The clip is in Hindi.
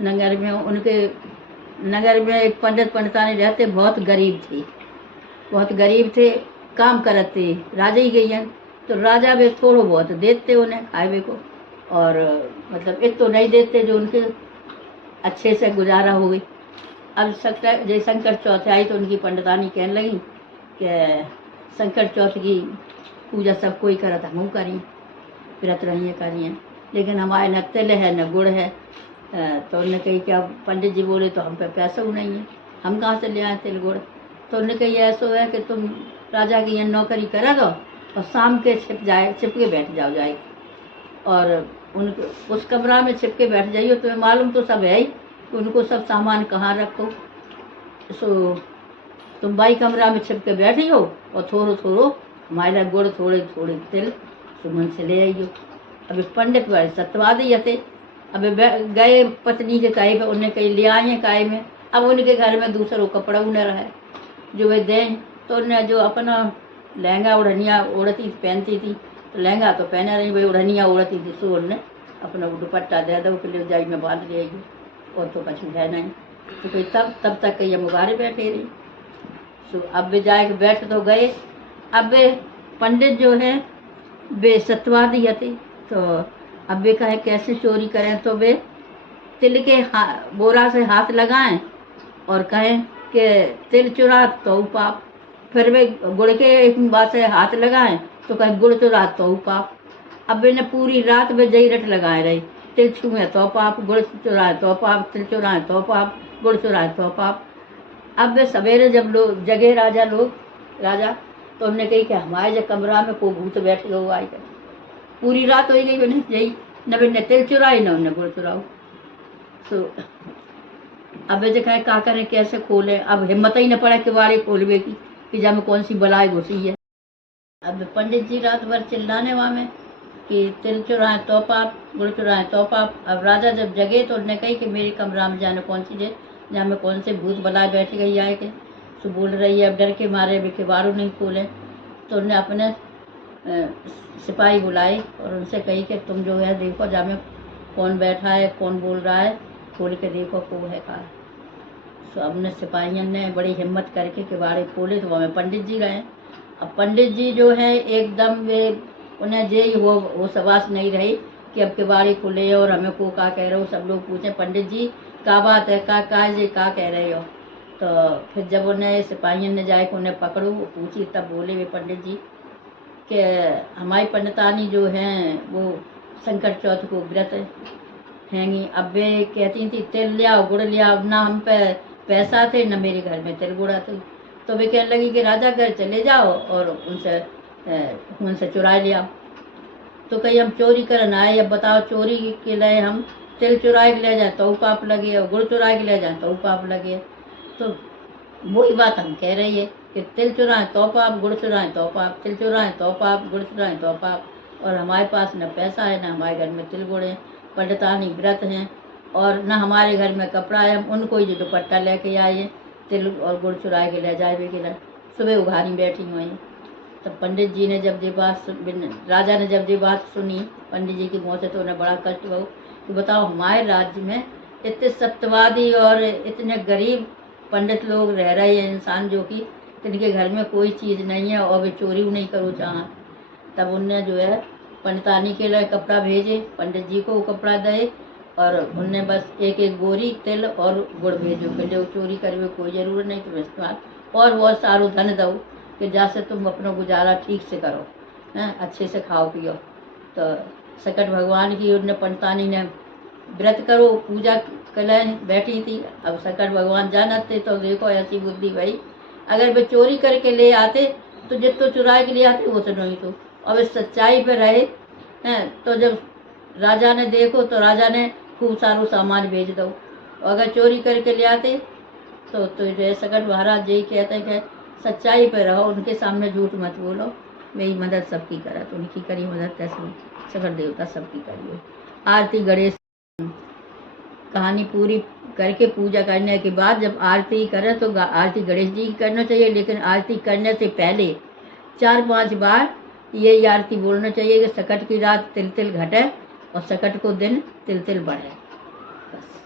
नगर में उनके नगर में एक पंडित पंडितानी रहते, बहुत गरीब थे, बहुत गरीब थे, काम करते राजा ही गई हैं, तो राजा भी थोड़ा बहुत देते उन्हें हाईवे को, और मतलब एक तो नहीं देते जो उनके अच्छे से गुजारा हो गई। अब जय संकट चौथ आई तो उनकी पंडितानी कहने लगी कि संकट चौथ की पूजा सब कोई करा था, हम करी व्रत रही करी, लेकिन हमारे न तिल है न गुड़ है। तो उन्होंने कही कि अब पंडित जी बोले तो हम पे पैसा नहीं है, हम कहाँ से ले आए तिल गुड़। तो उन्होंने कही ऐसा है कि तुम राजा की यहाँ नौकरी करा दो और शाम के छिप के बैठ जाओ जाए, और उनको उस कमरा में छिप के बैठ जाइए, तुम्हें मालूम तो सब है ही कि उनको सब सामान कहाँ रखो। सो तुम बाई कमरा में छिप के बैठी हो और थोड़ो हमारे गुड़ थोड़े थोड़े तिल सुमन से ले आइयो। अभी पंडित बड़े सत्यवादी थे, अभी गए पत्नी के काई पे, उन्हें कहीं ले आए काई में। अब उनके घर में दूसरा कपड़ा न रहा जो वे दें, तो उन्हें जो अपना लहंगा उड़निया ओढ़ती पहनती थी, तो लहंगा तो पहना रही, भाई उड़निया ओढ़ती थी, सो उन्हें अपना दुपट्टा दे दो कि ले जाई में बांध ले आएगी, और तो कुछ है नहीं। तो कोई तब तक ये मुबारे बैठे रही। सो अब वे जाए बैठ तो गए। अब वे पंडित जो है वे सत्यवादी थे, तो अब वे कहे कैसे चोरी करें, तो वे तिल के बोरा से हाथ लगाएं और कहें कि तिल चुरा तो पाप। फिर वे गुड़ के बात से हाथ लगाएं तो कहें गुड़ चुरा तो पाप। अब वे ने पूरी रात वे जई रट लगाए रही, तिल छुए तो पाप, गुड़ चुराए तो पाप, तिल चुराए तो पाप, गुड़ चुराए तो पाप। अब वे सवेरे जब लोग जगे राजा तो हमने कही कि हमारे जो कमरा में को भूत बैठ गए आई कर, पूरी रात हो गई उन्हें यही न बिन तिल चुराई न उन्हें गुड़ चुराओ। तो अब वे कहे क्या करें कैसे खोले, अब हिम्मत ही न पड़े किवाड़ी खोलवे की कि जब में कौन सी बलाई घुसी है। अब पंडित जी रात भर चिल्लाने वहाँ में कि तिल चुराए तो पाप, गुड़ चुराए तो पाप। अब राजा जब जगे तो उन्होंने कही कि मेरी कमरा में जाने कौन सी है, जहाँ में कौन से भूत बलाए बैठ गई आए के। तो बोल रही है अब डर के मारे वे किवाड़ू नहीं खोले। तो उन्होंने अपने सिपाही बुलाए और उनसे कही कि तुम जो है देखो जहाँ में कौन बैठा है, कौन बोल रहा है, खोल के देखो को है का। तो अपने सिपाहियों ने बड़ी हिम्मत करके किवाड़े खोले, तो वहाँ पंडित जी गए। अब पंडित जी जो है एकदम वे उन्हें जे वो सवास नहीं रही कि अब किवाड़ी खुले और हमें को का कह रहे हो। सब लोग पूछे पंडित जी का बात है, का कह रहे हो। तो फिर जब उन्हें सिपाहियों ने जाए कि उन्हें पकड़ो पूछी, तब बोले वे पंडित जी कि हमारी पंडितानी जो हैं वो संकट चौथ को व्रत हैंगी। अब वे कहती थी तिल लिया गुड़ लिया, अब ना हम पे पैसा थे न मेरे घर में तिल गुड़ा थे। तो वे कहने लगी कि राजा घर चले जाओ और उनसे चुरा लिया। तो कहीं हम चोरी करन आए, अब बताओ चोरी के लिए हम तिल चुराए के ले जाए तो पाप लगे और गुड़ चुराए के ले जाए तो पाप लगे। तो वही बात हम कह रही है कि तिल चुराएं तो पाप, गुड़ चुराएं तो पाप, तिल चुराएं तो पाप, गुड़ चुराएं तो पाप। और हमारे पास न पैसा है, न हमारे घर में तिल गुड़ है, पंडितानी व्रत हैं, और न हमारे घर में कपड़ा है। हम उनको ही जो दुपट्टा लेके आए तिल और गुड़ चुराए के ले जाए वे के लिए सुबह उघारी बैठी हुई। तब पंडित जी ने जब ये बात राजा ने जब ये बात सुनी पंडित जी की मौत से, तो उन्हें बड़ा कष्ट हुआ कि बताओ हमारे राज्य में इतने सत्यवादी और इतने गरीब पंडित लोग रह रहे हैं, इंसान जो कि जिनके घर में कोई चीज़ नहीं है और वे चोरी नहीं करो चाह। तब उनने जो है पंडितानी के लिए कपड़ा भेजे, पंडित जी को वो कपड़ा दे और उनने बस एक एक बोरी तिल और गुड़ भेजो कि जो चोरी करे कोई ज़रूरत नहीं, तुम इस्तेमाल और बहुत सारो धन दो कि जैसे तुम अपना गुजारा ठीक से करो, हैं अच्छे से खाओ पियो। तो संकट भगवान की उनने पंडितानी ने व्रत करो पूजा कल बैठी थी। अब संकट भगवान जानते तो देखो ऐसी बुद्धि भाई, अगर वे चोरी करके ले आते तो जितो चुराए के लिए आते वो तो नहीं। तो अब इस सच्चाई पे रहे हैं, तो जब राजा ने देखो तो राजा ने खूब सारो सामान भेज दो। अगर चोरी करके ले आते तो संकट महाराज यही कहते हैं कि सच्चाई पे रहो, उनके सामने झूठ मत बोलो, मेरी मदद सबकी करा, तो उनकी करी मदद कैसे संकट देवता सबकी करिए। आरती गणेश कहानी पूरी करके पूजा करने के बाद जब आरती करें तो आरती गणेश जी की करना चाहिए, लेकिन आरती करने से पहले 4-5 बार ये आरती बोलना चाहिए कि संकट की रात तिल तिल घटे और संकट को दिन तिल तिल बढ़े। बस।